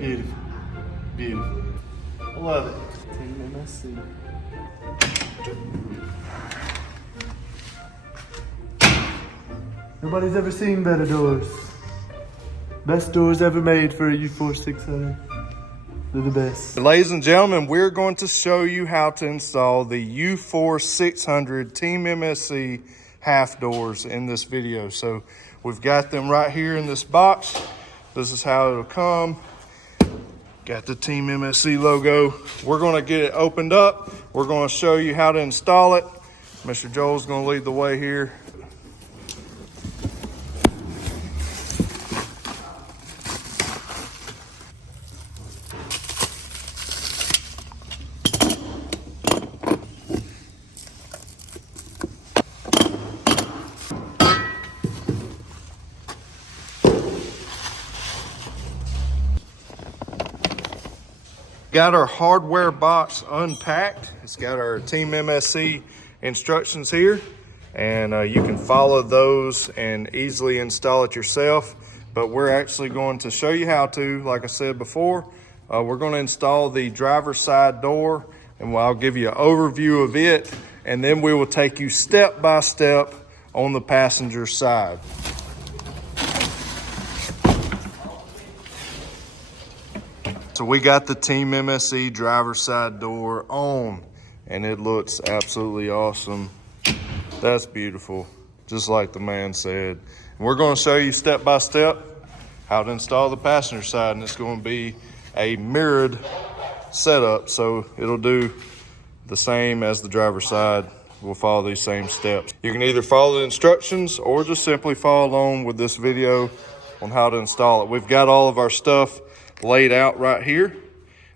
Beautiful. Beautiful. I love it. Team MSC. Nobody's ever seen better doors. Best doors ever made for a UFORCE 600. They're the best. Ladies and gentlemen, we're going to show you how to install the UFORCE 600 Team MSC half doors in this video. So we've got them right here in this box. This is how it'll come. Got the Team MSC logo. We're going to get it opened up. We're going to show you how to install it. Mr. Joel's going to lead the way here. Got our hardware box unpacked. It's got our Team MSC instructions here, and you can follow those and easily install it yourself. But we're actually going to show you how to, like I said before. We're going to install the driver's side door, and I'll give you an overview of it, and then we will take you step by step on the passenger side. So we got the Team MSC driver's side door on, and it looks absolutely awesome. That's beautiful, just like the man said. And we're going to show you step by step how to install the passenger side, and it's going to be a mirrored setup, so it'll do the same as the driver's side. We'll follow these same steps. You can either follow the instructions or just simply follow along with this video on how to install it. We've got all of our stuff laid out right here.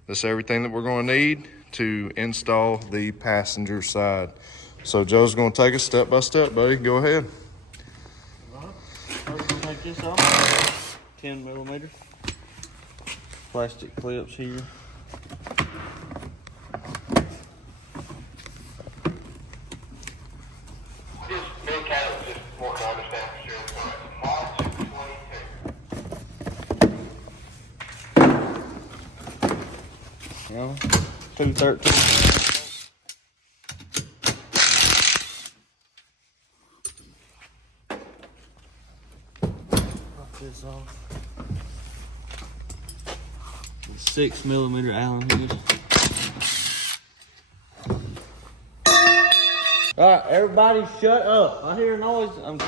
That's everything that we're going to need to install the passenger side. So Joe's going to take us step by step, buddy. Go ahead. First we'll take this off. 10 millimeter plastic clips here. You know, 213. Pop this off. 6 millimeter Allen head. All right, everybody, shut up! I hear a noise. All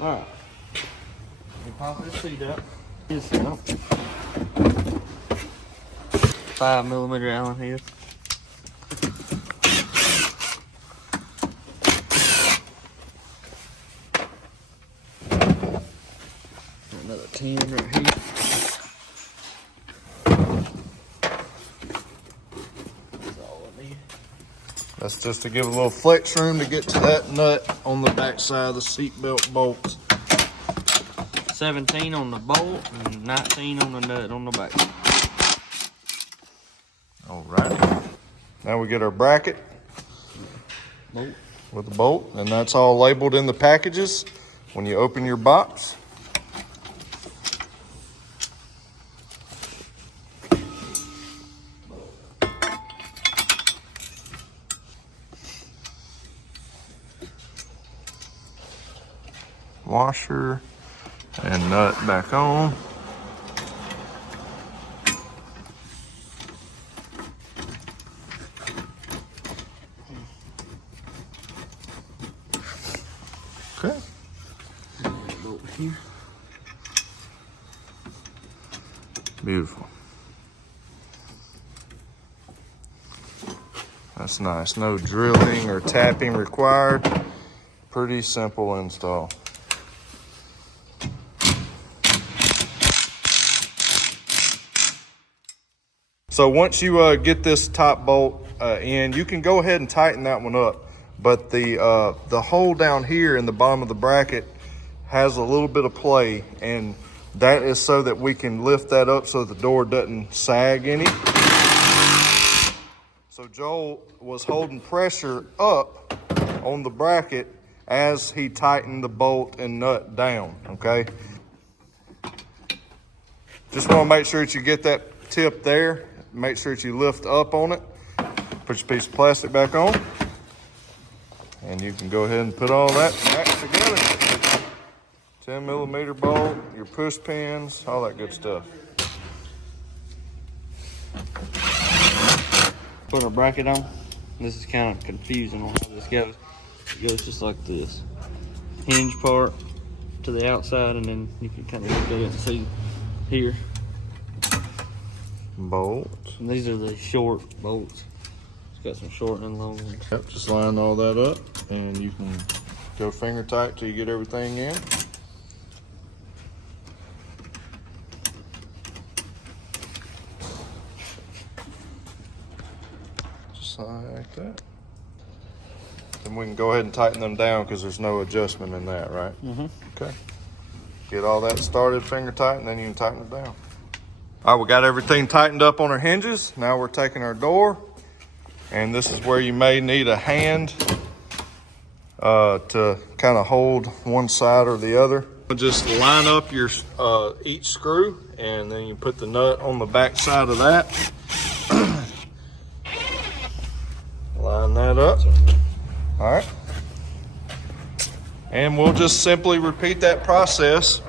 right. Pop this seat up. This up. 5 millimeter Allen head. Another 10 right here. That's all I need. That's just to give a little flex room to get to that nut on the back side of the seatbelt bolts. 17 on the bolt and 19 on the nut on the back. All right. Now we get our bracket Bolt. with the bolt, and that's all labeled in the packages when you open your box. Washer and nut back on. Okay. Beautiful. That's nice. No drilling or tapping required. Pretty simple install. So once you get this top bolt in, you can go ahead and tighten that one up. But the hole down here in the bottom of the bracket has a little bit of play, and that is so that we can lift that up so the door doesn't sag any. So Joel was holding pressure up on the bracket, as he tightened the bolt and nut down, okay? Just want to make sure that you get that tip there. Make sure that you lift up on it. Put your piece of plastic back on. And you can go ahead and put all that back together. 10mm bolt, your push pins, all that good stuff. Put a bracket on. This is kind of confusing on how this goes. It goes just like this. Hinge part to the outside, and then you can kind of look at it and see here. Bolts. And these are the short bolts. It's got some short and long ones. Yep, just line all that up, and you can go finger tight till you get everything in. Just like that. Then we can go ahead and tighten them down because there's no adjustment in that, right? Mm-hmm. Okay. Get all that started finger tight, and then you can tighten it down. All right, we got everything tightened up on our hinges. Now we're taking our door, and this is where you may need a hand to kind of hold one side or the other. Just line up your each screw, and then you put the nut on the back side of that. Line that up. All right. And we'll just simply repeat that process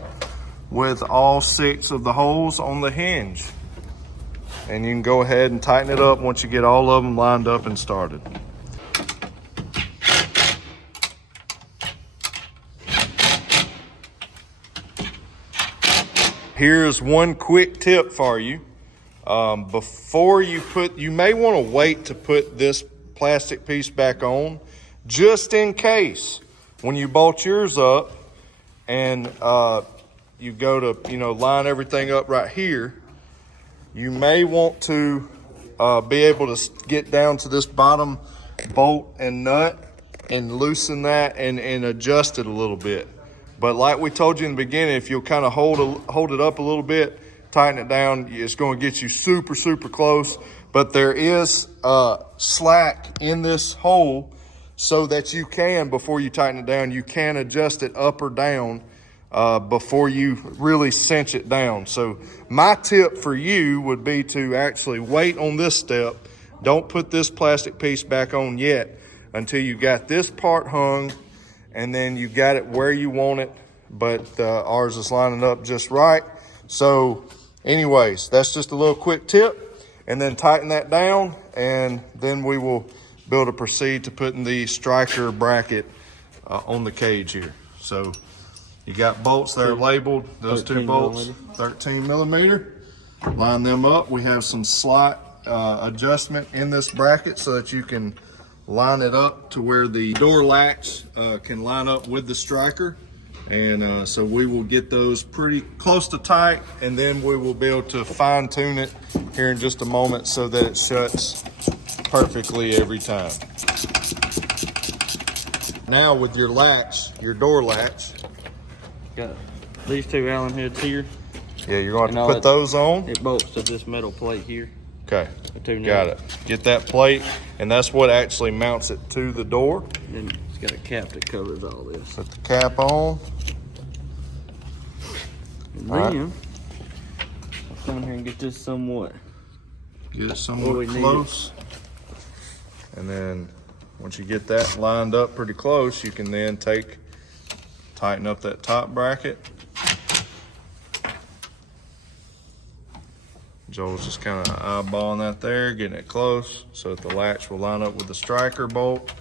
with all 6 of the holes on the hinge. And you can go ahead and tighten it up once you get all of them lined up and started. Here's one quick tip for you. Before you may want to wait to put this plastic piece back on, just in case when you bolt yours up and you go to, line everything up right here, you may want to be able to get down to this bottom bolt and nut and loosen that and adjust it a little bit. But like we told you in the beginning, if you'll kind of hold it up a little bit, tighten it down, it's going to get you super, super close. But there is slack in this hole so that you can, before you tighten it down, you can adjust it up or down before you really cinch it down. So my tip for you would be to actually wait on this step. Don't put this plastic piece back on yet until you got this part hung, and then you got it where you want it, but ours is lining up just right. So anyways, that's just a little quick tip. And then tighten that down, and then we will be able to proceed to putting the striker bracket on the cage here. So you got bolts that are labeled, those 2 bolts, 13mm. Line them up. We have some slight adjustment in this bracket so that you can line it up to where the door latch can line up with the striker. And so we will get those pretty close to tight, and then we will be able to fine tune it here in just a moment so that it shuts perfectly every time. Now with your latch, your door latch. Got these 2 Allen heads here. Yeah, you're going to have to put those on. It bolts to this metal plate here. Okay, got it. Get that plate, and that's what actually mounts it to the door. And it's got a cap that covers all this. Put the cap on. And then, I'll come in here and get this somewhat. Get it somewhat close. And then once you get that lined up pretty close, you can then tighten up that top bracket. Joel's just kind of eyeballing that there, getting it close so that the latch will line up with the striker bolt.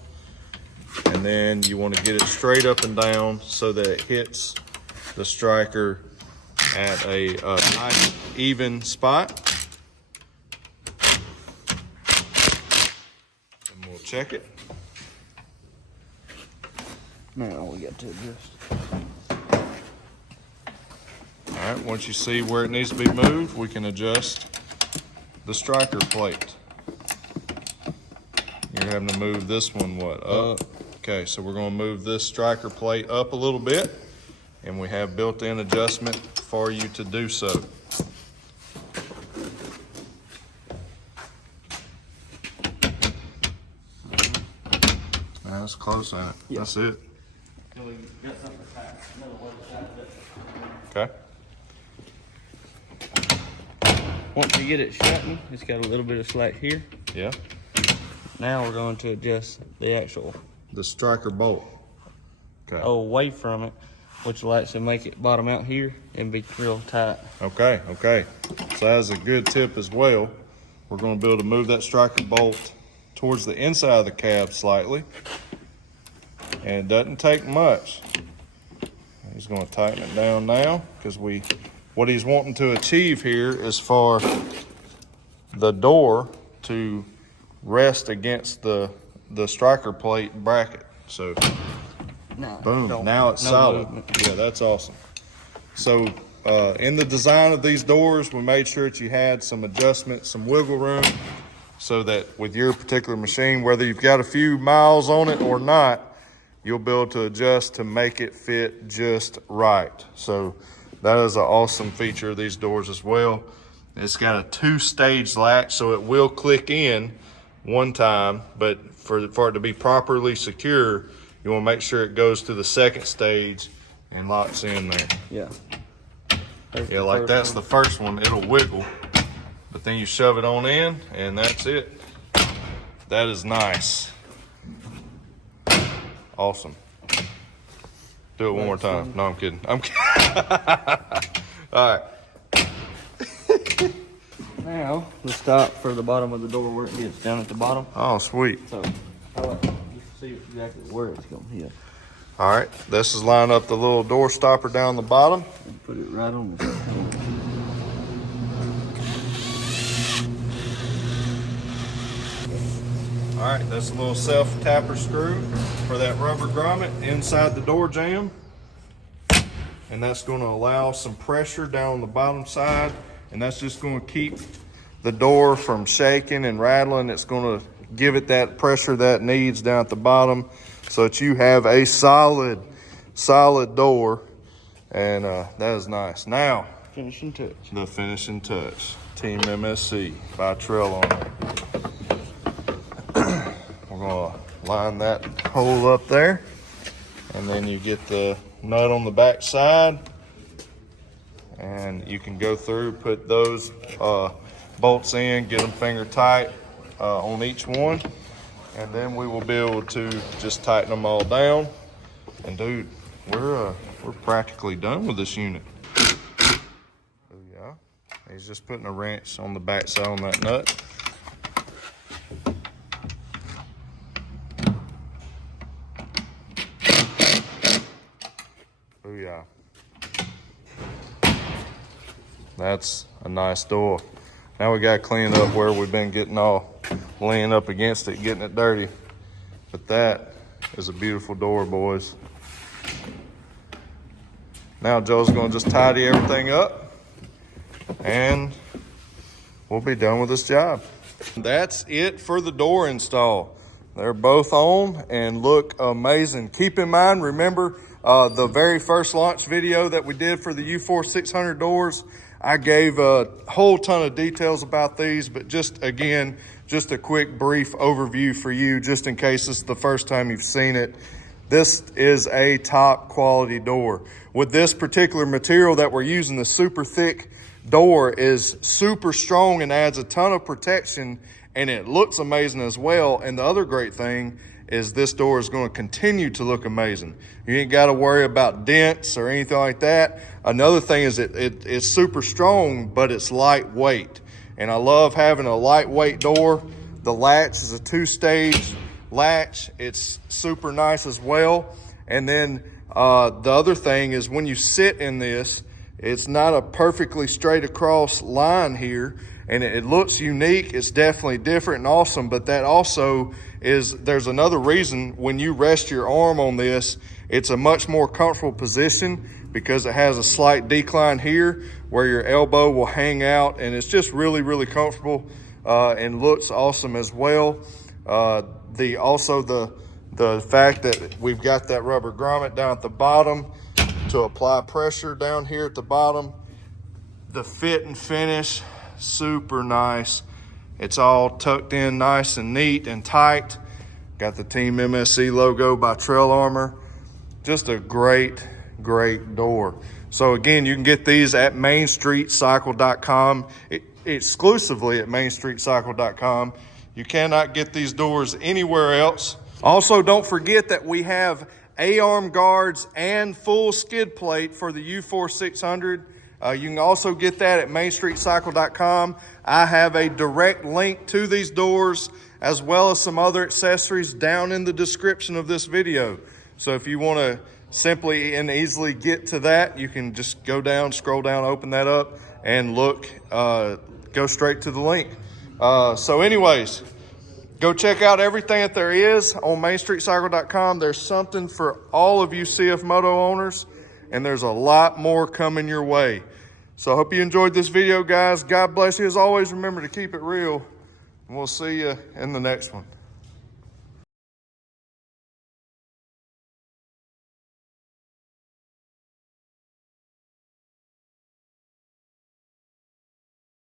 And then you want to get it straight up and down so that it hits the striker at a nice even spot. And we'll check it. Now we got to adjust. All right, once you see where it needs to be moved, we can adjust the striker plate. You're having to move this one, up? Okay, so we're gonna move this striker plate up a little bit, and we have built-in adjustment for you to do so. That's close, ain't it? Yep. That's it. So we got something to tighten. Another way to tighten it. Okay. Once you get it shutting, it's got a little bit of slack here. Yeah. Now we're going to adjust the actual The striker bolt. Okay. away from it, which will actually make it bottom out here and be real tight. Okay, okay. So that's a good tip as well. We're going to be able to move that striker bolt towards the inside of the cab slightly. And it doesn't take much. He's going to tighten it down now because what he's wanting to achieve here is for the door to rest against the striker plate bracket. So boom, now it's solid. Movement. Yeah, that's awesome. So in the design of these doors, we made sure that you had some adjustment, some wiggle room, so that with your particular machine, whether you've got a few miles on it or not, you'll be able to adjust to make it fit just right. So that is an awesome feature of these doors as well. It's got a 2-stage latch, so it will click in one time, but for it to be properly secure, you want to make sure it goes to the second stage and locks in there. Yeah. Yeah, like that's the first one. It'll wiggle, but then you shove it on in, and that's it. That is nice. Awesome. Do it one more time. No, I'm kidding. I'm kidding. All right. Now, the stop for the bottom of the door where it gets down at the bottom. Oh, sweet. So, I'll let you see exactly where it's going to hit. All right, this is line up the little door stopper down the bottom. And put it right on the All right, that's a little self-tapper screw for that rubber grommet inside the door jamb. And that's going to allow some pressure down on the bottom side, and that's just going to keep the door from shaking and rattling. It's going to give it that pressure that it needs down at the bottom so that you have a solid door, and that is nice. Now, finishing touch. The finishing touch. Team MSC by Trail Armor. We're going to line that hole up there, and then you get the nut on the back side, and you can go through, put those bolts in, get them finger tight on each one, and then we will be able to just tighten them all down. And dude, we're practically done with this unit. Oh yeah, he's just putting a wrench on the back side on that nut. Oh yeah. That's a nice door. Now we gotta clean up where we've been getting all laying up against it, getting it dirty. But that is a beautiful door, boys. Now Joe's gonna just tidy everything up, and we'll be done with this job. That's it for the door install. They're both on and look amazing. Keep in mind, remember the very first launch video that we did for the UFORCE 600 doors, I gave a whole ton of details about these, but just again, just a quick brief overview for you, just in case it's the first time you've seen it. This is a top quality door. With this particular material that we're using, the super thick door is super strong and adds a ton of protection, and it looks amazing as well. And the other great thing is this door is going to continue to look amazing. You ain't got to worry about dents or anything like that. Another thing is it's super strong, but it's lightweight. And I love having a lightweight door. The latch is a 2-stage latch. It's super nice as well. And then the other thing is when you sit in this, it's not a perfectly straight across line here, and it looks unique. It's definitely different and awesome, but that also is, there's another reason when you rest your arm on this, it's a much more comfortable position because it has a slight decline here where your elbow will hang out, and it's just really, really comfortable and looks awesome as well. The fact that we've got that rubber grommet down at the bottom to apply pressure down here at the bottom. The fit and finish, super nice. It's all tucked in nice and neat and tight. Got the Team MSC logo by Trail Armor. Just a great door. So again, you can get these at mainstreetcycle.com, exclusively at mainstreetcycle.com. You cannot get these doors anywhere else. Also, don't forget that we have A-arm guards and full skid plate for the UFORCE 600. You can also get that at mainstreetcycle.com. I have a direct link to these doors as well as some other accessories down in the description of this video. So if you want to simply and easily get to that, you can just go down, scroll down, open that up, and look, go straight to the link. So anyways, go check out everything that there is on mainstreetcycle.com. There's something for all of you CFMOTO owners, and there's a lot more coming your way. So I hope you enjoyed this video, guys. God bless you. As always, remember to keep it real, and we'll see you in the next one.